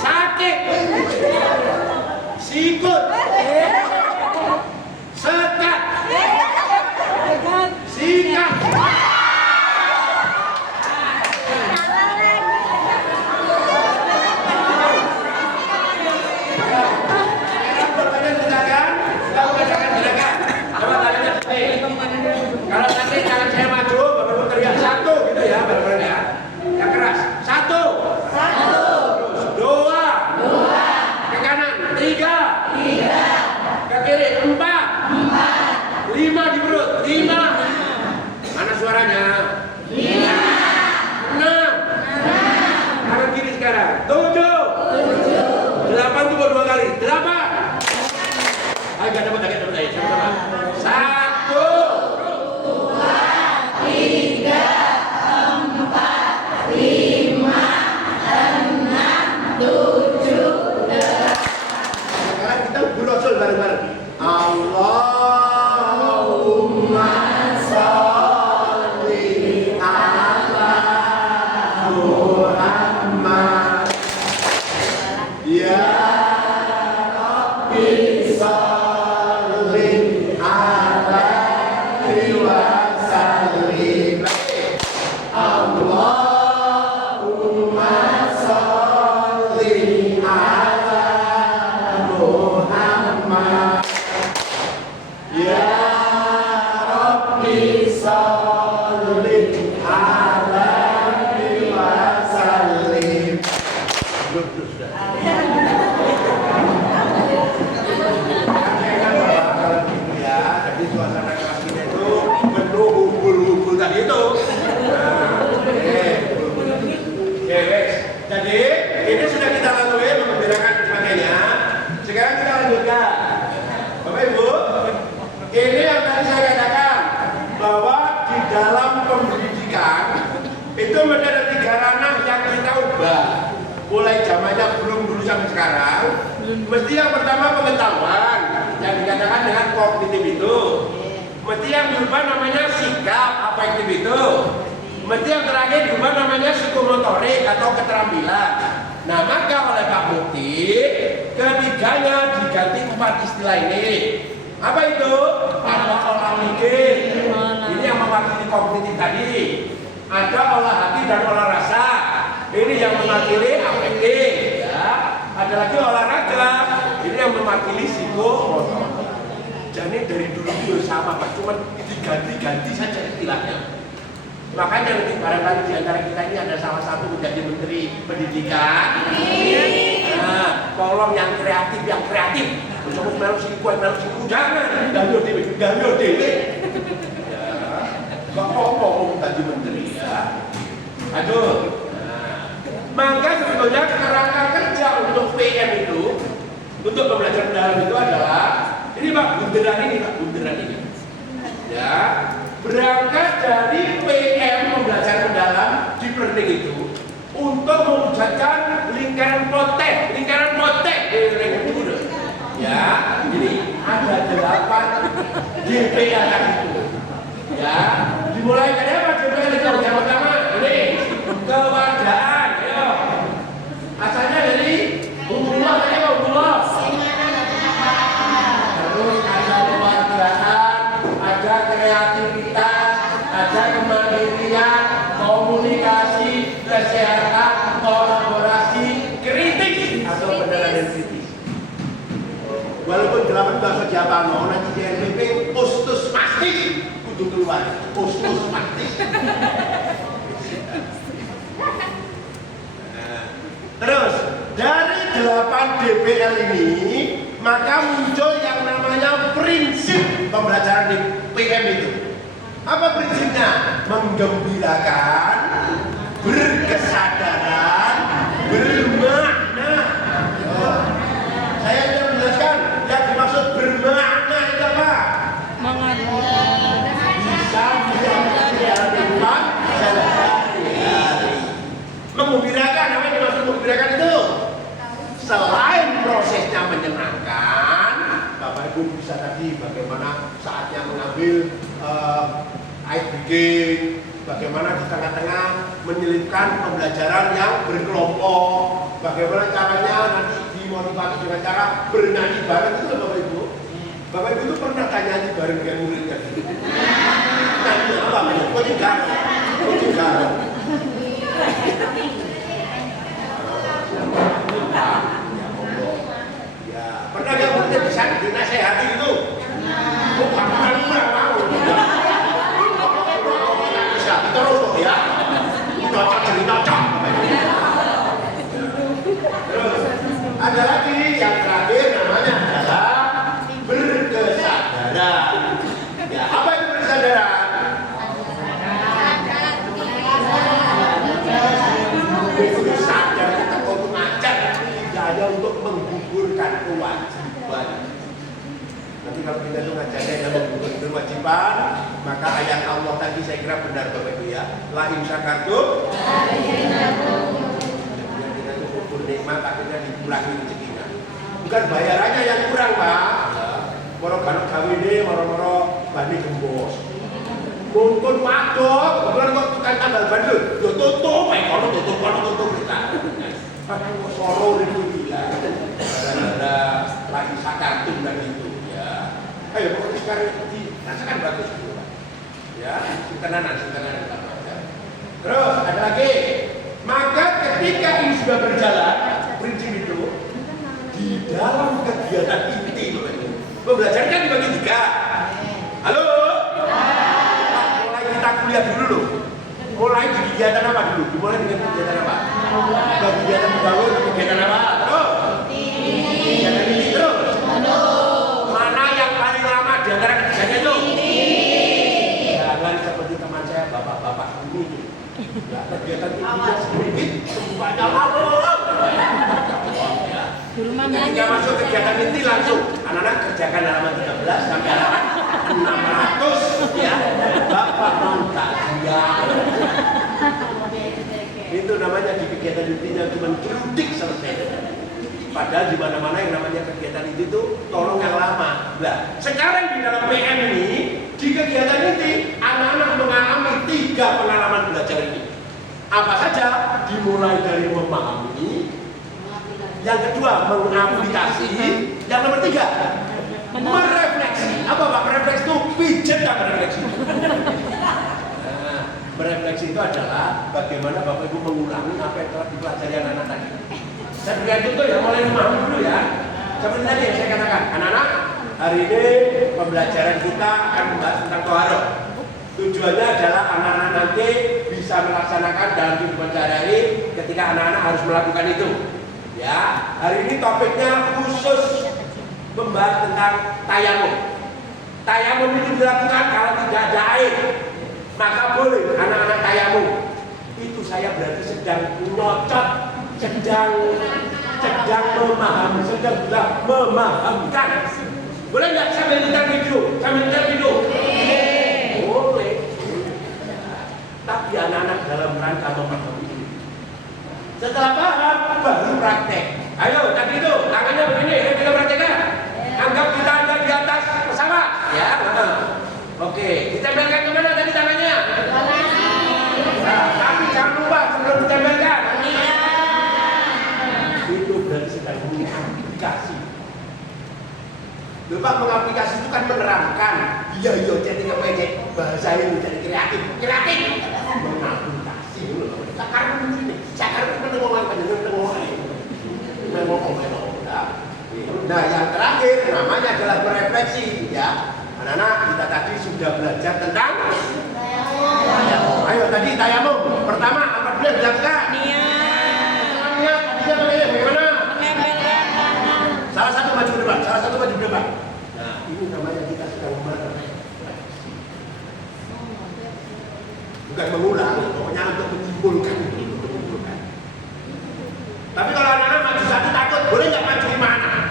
sakit, sikut, sekat, sikat. Kalau nanti jangan saya maju, baru teriak satu gitu ya, baru ya. Yang keras. Satu. Terus dua. Ke kanan. Tiga. Ke kiri. Empat. Lima di perut. Lima. Mana suaranya? Enam. Kanan kiri sekarang. Tujuh. Delapan tuh dua kali. Delapan. Ayo gak dapat lagi. Sama-sama. Satu. 3, 4, 5, 6, 7, 8. Sekarang kita berusul bareng-bareng. Allahumma sholli ala Muhammad. Ya Rabbi sholli alaihi wa sallim. Allahumma sholli ala Muhammad. Ya Rabbi sholli alaihi wa sallim. Jadi suasana kelas kita itu penuh hubbul tadi itu. Jadi ini sudah kita lalui membicarakan sebagainya. Sekarang kita lanjutkan. Bapak Ibu, ini yang tadi saya katakan bahwa di dalam pendidikan itu ada 3 ranah yang kita ubah. Mulai zamannya belum dulu sampai sekarang. Mesti yang pertama pengetahuan yang dikatakan dengan kognitif itu. Mesti yang diubah namanya sikap afektif itu. Mesti yang terakhir diubah namanya psikomotorik atau keterampilan. Nah maka oleh Pak Mukti ketiganya diganti 4 istilah ini. Apa itu? Ada olah mikir, ini yang mewakili kognitif tadi. Ada olah hati dan olah rasa, ini yang mewakili afektif. Ya. Ada lagi olahraga, ini yang mewakili psikomotor. Jadi dari dulu itu sama Pak, cuma diganti-ganti saja istilahnya. Makanya nanti barangkali di antara kita ini ada salah satu menjadi menteri pendidikan. Nah, tolong yang kreatif, Untuk melu siku, jangan. Ganggu dewe. Ya, gak ngomong tadi menteri ya. Aduh. Nah, maka sebetulnya kerangka kerja untuk PM itu, untuk pembelajaran dalam itu adalah ini Pak, bunderan ini. Ya. Berangkat dari PM pembelajaran mendalam di learning itu untuk mewujudkan lingkaran potek ya, ini ada 8 DPA tadi itu ya, dimulai dari apa DPA itu yang pertama ini kewadaan ya, asalnya dari hubungan terus ada kewadaan, ada kreativitas, ada kemandirian, komunikasi, kesehatan, kolaborasi, kritik atau beneran dan kritis. Walaupun 8 bahasa Japano, nanti di NPP postus mastis kudu keluar, postus mastis. Terus dari 8 DPL ini maka muncul yang namanya prinsip pembelajaran di PM itu. Apa prinsipnya? Menggembirakan, berkesadaran, bermakna. Saya sudah menjelaskan yang dimaksud bermakna itu apa? Bisa menjadi sehari-hari. Menggembirakan, apa yang dimaksud menggembirakan itu? Selain prosesnya menyenangkan, Bapak Ibu bisa tadi bagaimana saatnya mengambil air bikin, bagaimana di tengah-tengah menyelipkan pembelajaran yang berkelompok. Bagaimana caranya nanti dimotivasi dengan cara bernyanyi bareng itu loh Bapak Ibu. Bapak Ibu itu pernah nyanyi bareng dengan muridnya? Nyanyi apa? Kucing garong. Ya, pernah nggak muridnya bisa dinasehati itu? Bukan kurang mau. Bisa terus kok ya. Cocok jadi cocok. Terus ada lagi yang terakhir namanya adalah berkesadaran. Ya, apa itu berkesadaran? Itu sadar kita untuk ngajar, tidak ada untuk menggugurkan kewajiban. Nanti kalau kita itu ngajarnya yang menggugurkan kewajiban, maka ayat Allah tadi saya kira benar Bapak Ibu ya. La in syakartum nikmat akhirnya dikurangi rezekinya. Bukan bayarannya yang kurang Pak. Moro kanok gawene, moro-moro bani gembos. Mungkin padok, kemudian kok tukang tambal ban lho, yo tutup, tutup kita. Aduh, soro itu gila. Ada lagi sakartum dan itu ya. Ayo pokoknya sekarang dirasakan bagus dulu Pak. Ya, sintenan. Terus ada lagi. Maka ketika ini sudah berjalan, prinsip itu di dalam kegiatan inti pembelajaran kan dibagi 3. Halo? Mulai kita kuliah dulu loh. Mulai di kegiatan apa dulu? Dimulai dengan kegiatan apa? Kegiatan pegawai atau kegiatan apa? Terus? Kegiatan inti terus? Mana yang paling lama di antara ketiganya itu? Jangan seperti teman saya, bapak-bapak ini. Ya, kegiatan intinya sedikit, semuanya lama. Ketika masuk kegiatan inti langsung anak-anak kerjakan halaman 13 sampai halaman 600 ya. Bapak mau takziah. Itu namanya di kegiatan intinya cuma cerudik selesai. Padahal di mana-mana yang namanya kegiatan inti itu tolong yang lama. Nah, sekarang di dalam PM ini di kegiatan inti anak-anak mengalami 3 pengalaman belajar ini. Apa saja? Dimulai dari memahami, yang kedua mengaplikasi, yang nomor 3 merefleksi. Apa Pak? Merefleksi itu pijat dan merefleksi. Nah, merefleksi itu adalah bagaimana Bapak Ibu mengulangi apa yang telah dipelajari anak-anak tadi. Saya berikan contoh ya, mulai memahami dulu ya. Seperti tadi yang saya katakan, anak-anak hari ini pembelajaran kita akan membahas tentang toharoh. Tujuannya adalah anak-anak nanti bisa melaksanakan dalam kehidupan sehari-hari ketika anak-anak harus melakukan itu. Ya, hari ini topiknya khusus membahas tentang tayamum. Tayamum itu dilakukan kalau tidak ada air, maka boleh anak-anak tayamum. Itu saya berarti sedang nyocot, sedang memahami, sedang memahamkan. Boleh nggak sambil nonton video? Boleh. Tapi anak-anak dalam rangka memahami ini. Setelah paham, baru praktek. Ayo, tadi itu tangannya begini, kita praktekkan. Anggap kita ada di atas pesawat, ya. Oke, ditempelkan kemana tadi tangannya? Nah, tapi jangan lupa sebelum ditempelkan. Itu berarti sedang mengaplikasi. Lupa mengaplikasi itu kan menerangkan. Iya, jadi kepencet bahasa ini jadi kreatif. Mengaplikasi loh. Sekarang begini, sekarang kita ngomong Nah, yang terakhir namanya adalah merefleksi, ya. Anak-anak kita tadi sudah belajar tentang tayamum. Ayo tadi tayamum. Pertama apa dulu yang dilakukan? Niat. Bagaimana? Salah satu maju depan. Nah, ini namanya kita sedang merefleksi. Bukan mengulang, pokoknya untuk menyimpulkan. Tapi kalau anak-anak maju satu takut, boleh nggak maju di mana?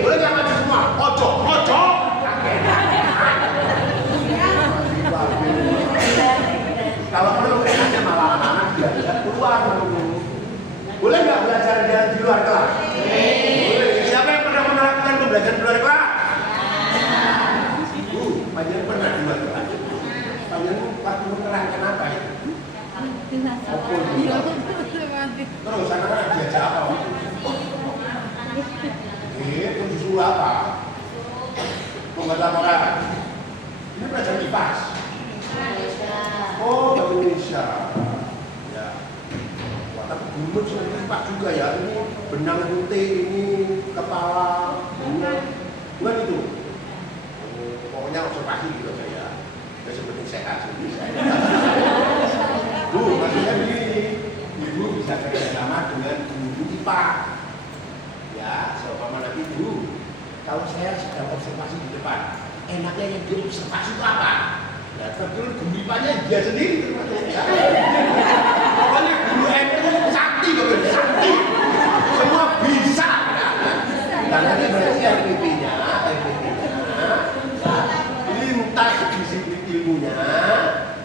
Boleh nggak maju semua? Ojo. Kalau perlu enaknya malah anak-anak diajak keluar dulu. Boleh nggak belajar di luar kelas? Boleh. Siapa yang pernah melakukan pembelajaran di luar kelas? Panjang pernah di luar kelas. Panjang waktu menerangkan apa itu? Terus anak-anak diajak apa? Itu disuruh apa? Pembaca orang. Ini pelajaran IPAS. Oh, bahasa Indonesia. Ya. Wah, tapi guru sebenarnya IPAS juga ya. Ini benang putih, ini kepala, benang. Bukan itu. Oh, pokoknya observasi gitu aja ya. Ya seperti sehat sendiri. Bu, maksudnya begini. Ibu bisa kerjasama dengan guru IPA. Ya, seumpama nanti Bu, kalau saya sedang observasi di depan, enaknya yang diobservasi itu apa? Ya, terus guru IPA-nya dia sendiri termasuk ya. Pokoknya guru MP itu sakti, sakti. Semua bisa. Dan nanti berarti RPP-nya, lintas disiplin ilmunya,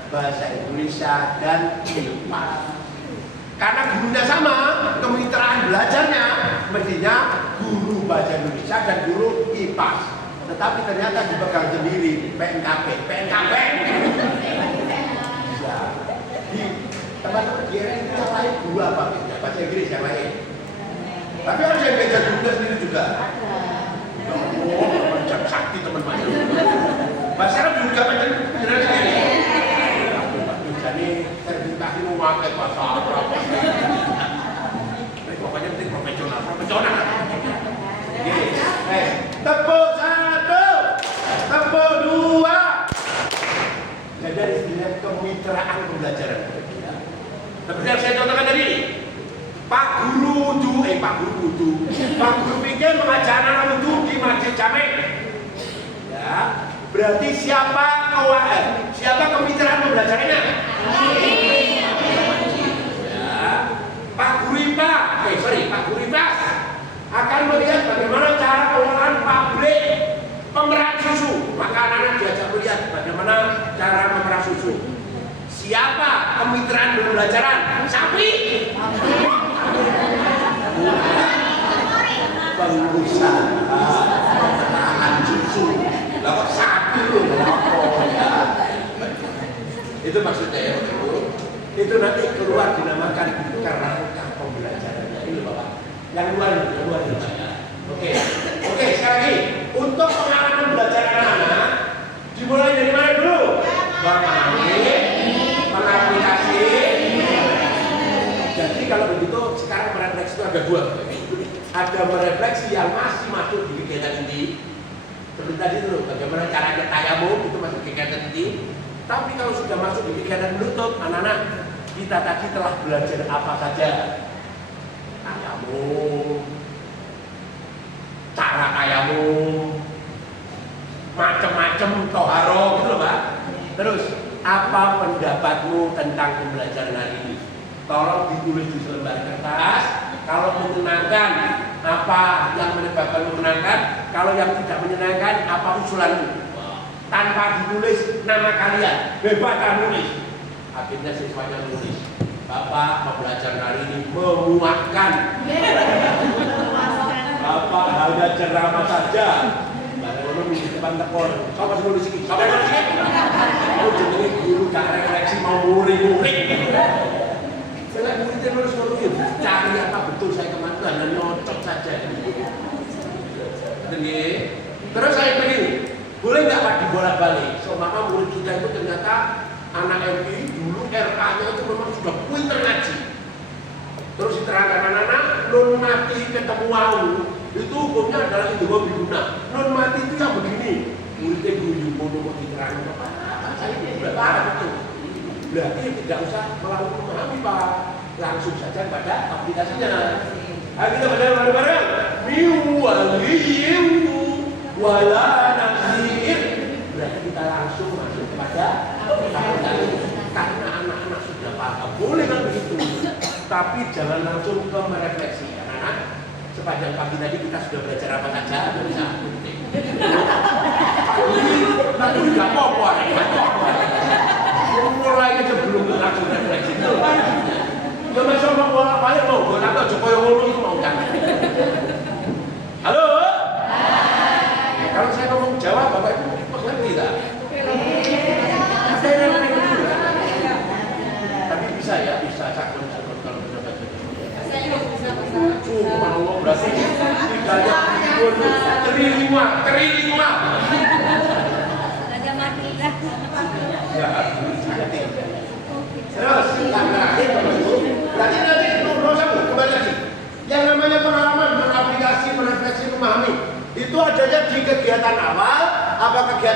bahasa Indonesia dan IPA. Karena gurunya sama, kemitraan belajarnya mestinya guru bahasa Indonesia dan guru IPA. Tetapi ternyata dipegang sendiri PNKP. Bisa. Di teman-teman di era itu yang lain guru apa? Bahasa Inggris yang lain. Tapi harus yang belajar juga sendiri juga. Oh, macam sakti teman-teman. Bahasa Arab juga macam sendiri. Jadi sertifikasi memakai bahasa Arab. Pokoknya penting profesional. Tepuk 1, tepuk 2. Jadi istilahnya kemitraan pembelajaran. Seperti yang saya contohkan tadi, Pak Guru pikir mengajar anak wudu di Masjid Jamek. Ya, berarti siapa kemitraan pembelajarannya? Pak Guru IPA akan melihat bagaimana cara pengelolaan pabrik pemerahan susu. Maka anak-anak diajak melihat bagaimana cara memerah susu. Siapa kemitraan pembelajaran? Sapi. Pengusaha pemerahan susu. Lah kok sapi loh? Ya. Itu maksudnya ya, Bu. Itu nanti keluar dinamakan kerangka pembelajarannya. Ini Bapak. Yang luar ya. Oke, sekali lagi. Untuk pengalaman belajar anak-anak dimulai dari mana dulu? Memahami, mengaplikasi. Jadi kalau begitu sekarang merefleksi itu ada dua. Ada merefleksi yang masih masuk di kegiatan inti. Seperti tadi dulu, bagaimana caranya tayamum itu masuk kegiatan inti. Tapi kalau sudah masuk di kegiatan menutup, anak-anak, kita tadi telah belajar apa saja? Tayamum, cara tayamum, macam-macam toharo, gitu loh Pak. Terus, apa pendapatmu tentang pembelajaran hari ini? Tolong ditulis di selembar kertas. Kalau menyenangkan, apa yang menyebabkan menyenangkan? Kalau yang tidak menyenangkan, apa usulanmu? Tanpa ditulis nama kalian, bebas nulis. Akhirnya siswanya nulis, Bapak pembelajaran hari ini memuakkan. Bapak hanya ceramah saja. Baru di depan tekor. Siapa yang nulis ini? Aku jadi guru gak refleksi mau muring-muring. Saya muridnya nulis cari apa betul saya kemana dan nyocok saja. Terus saya begini. Boleh nggak Pak dibolak-balik? Maka murid kita itu ternyata anak MPI dulu RA-nya itu memang sudah pinter ngaji. Terus diterangkan anak-anak, non mati ketemu wau itu hukumnya adalah itu biguna. Non mati itu yang begini. Muridnya guru mau diterangkan apa? Saya sudah tahu itu. Berarti tidak usah melalui memahami Pak, langsung saja pada aplikasinya. Ayo kita baca bareng-bareng. Miwaliyu wala nasir. Berarti kita langsung masuk kepada aplikasi. Karena anak-anak sudah paham, boleh kan begitu. Tapi jangan langsung ke merefleksi. Anak-anak, sepanjang pagi tadi kita sudah belajar apa saja, bisa. Tapi nggak apa-apa, mulai aja belum langsung refleksi. Ya masih mau bolak-balik mau, gue nanti Jokowi ngomong itu mau kan? Halo? Kalau saya ngomong Jawa, Bapak Ibu mengerti tak? Tapi bisa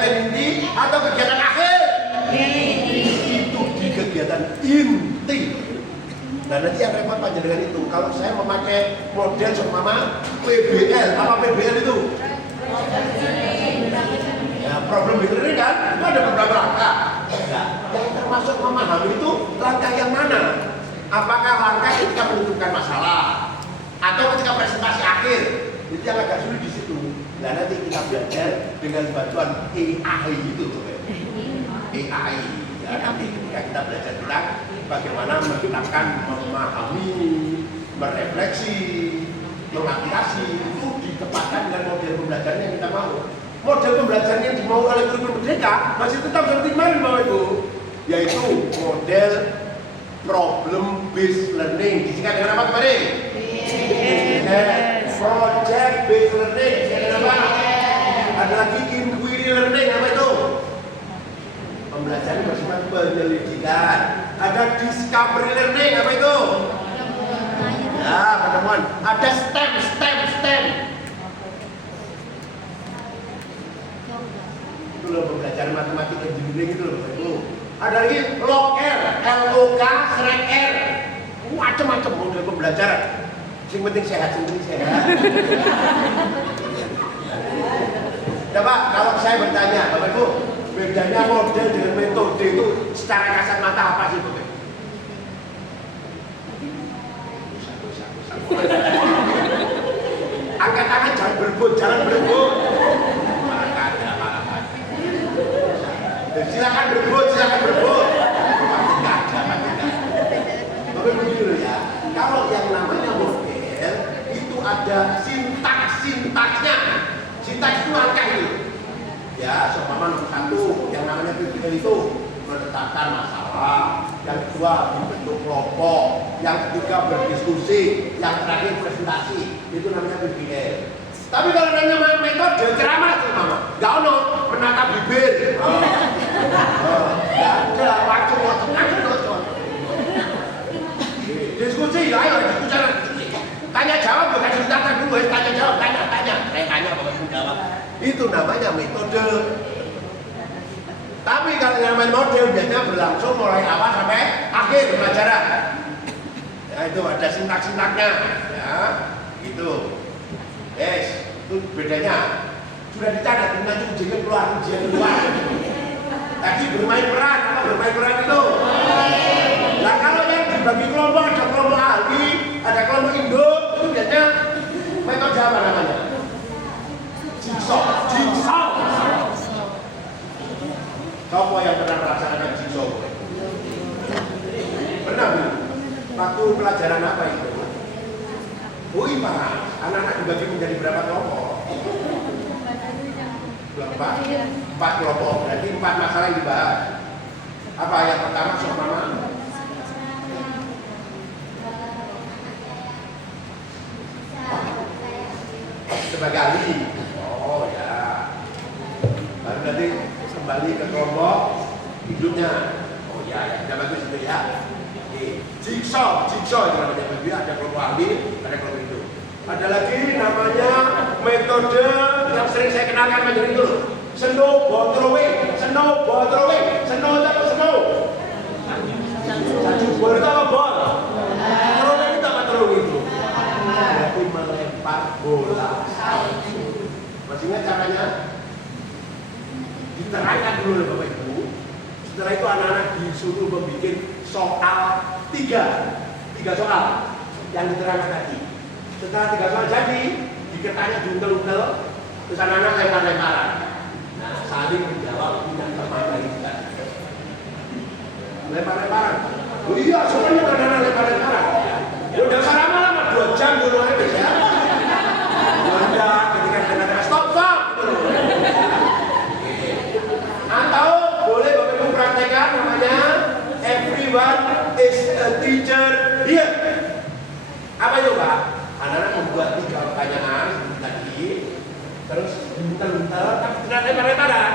kegiatan inti atau kegiatan akhir? Itu di kegiatan inti. Nah nanti yang repot panjenengan itu, kalau saya memakai model seumpama PBL, apa PBL itu? Ya, problem ini kan, itu ada beberapa langkah. Nah, yang termasuk memahami itu langkah yang mana? Apakah langkah ketika menentukan masalah atau ketika presentasi akhir? Itu yang agak sulit di situ. Nah nanti kita belajar dengan bantuan AI itu, AI. Ya, nanti ketika kita belajar tentang bagaimana menetapkan, memahami, merefleksi, mengaplikasi itu ditempatkan dengan model pembelajaran yang kita mau. Model pembelajaran yang dimau oleh kurikulum merdeka masih tetap seperti kemarin Bapak Ibu, yaitu model problem based learning. Disingkat dengan apa kemarin? Project based learning. Disingkat dengan apa? Ada lagi inquiry learning, apa itu? Pembelajaran bersifat penyelidikan. Ada discovery learning, apa itu? Ya, pertemuan. Ada STEM. Itu loh pembelajaran matematika engineering itu loh, Ibu. Ada lagi LOK-R, LOK, SREK-R. Macam-macam model pembelajaran. Yang penting sehat. Coba kalau saya bertanya, Bapak Ibu, bedanya model dengan metode itu secara kasat mata apa sih, Bapak? Angkat tangan, jangan berebut. Silakan berebut. Bapak begini loh ya, kalau yang namanya model itu ada sintaksnya. Sintaks itu langkah itu. Ya, seumpama nomor 1 yang namanya PBL itu menetapkan masalah, yang kedua dibentuk kelompok, yang ketiga berdiskusi, yang terakhir presentasi, itu namanya PBL. Tapi kalau namanya metode ceramah tuh mama, nggak ono menatap bibir, nggak ada waktu ngocok. Diskusi, ayo diskusi. Tanya jawab bukan ceritakan dulu, tanya jawab, tanya. Saya tanya bukan jawab. Itu namanya metode. Tapi kalau namanya model biasanya berlangsung mulai awal sampai akhir pembelajaran. Ya itu ada sintak-sintaknya, ya gitu. Yes, itu bedanya. Sudah dicatat, nanti ujian keluar. Tadi bermain peran itu. Nah kalau yang dibagi kelompok, ada kelompok ahli, ada kelompok induk, itu biasanya metode apa namanya? Jigsaw. Siapa yang pernah melaksanakan jigsaw? Pernah Bu? Waktu pelajaran apa itu? Pak, anak-anak dibagi menjadi berapa kelompok? Berapa? 4 kelompok, berarti 4 masalah yang dibahas. Apa yang pertama seumpama? Sebagai ahli. Oh ya. Baru nanti kembali ke kelompok hidupnya. Oh ya, sudah bagus itu ya. Jigsaw itu namanya. Ada kelompok ahli, ada kelompok hidup. Ada lagi namanya metode yang sering saya kenalkan menjadi itu. Snowball throwing. Snow itu apa ball? Throwing itu apa throwing itu? Berarti melempar bola. Masih ingat caranya? Diterangkan dulu oleh Bapak Ibu. Setelah itu anak-anak disuruh membuat soal 3 soal yang diterangkan tadi. Setelah 3 soal jadi, diketanya diuntel-untel, terus anak-anak lempar-lemparan. Nah, saling menjawab dengan kemanfaatan. Lempar-lemparan. Oh iya, semuanya anak-anak lempar-lemparan. Ya udah usah lama-lama, 2 jam dulu aja ya. Anda ketika kena stop. Atau boleh Bapak Ibu praktekkan namanya everyone is a teacher here. Apa itu Pak? Anak-anak membuat 3 pertanyaan tadi, terus bentar, tapi tidak lebar-lebaran.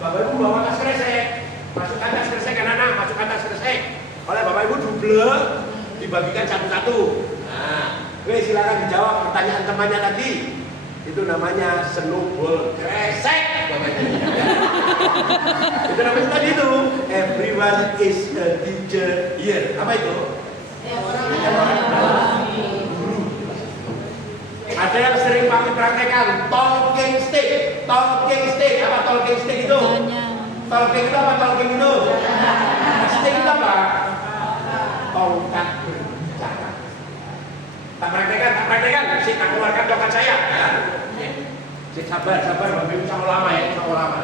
Bapak Ibu bawa tas kresek, masukkan tas kresek anak-anak, masukkan tas kresek. Oleh Bapak Ibu double, dibagikan satu-satu. Nah, silakan dijawab pertanyaan temannya tadi. Itu namanya snowball kresek. Itu namanya tadi itu. Everyone is a teacher here. Apa itu? Ada yang sering kami praktekkan talking stick. Talking stick. Apa talking stick itu? Talking itu apa talking itu? Stick itu apa? Tongkat berbicara. Tak praktekkan. Si tak keluarkan tongkat saya. Ya. Si sabar, Bapak Ibu sama lama ya, sama lama.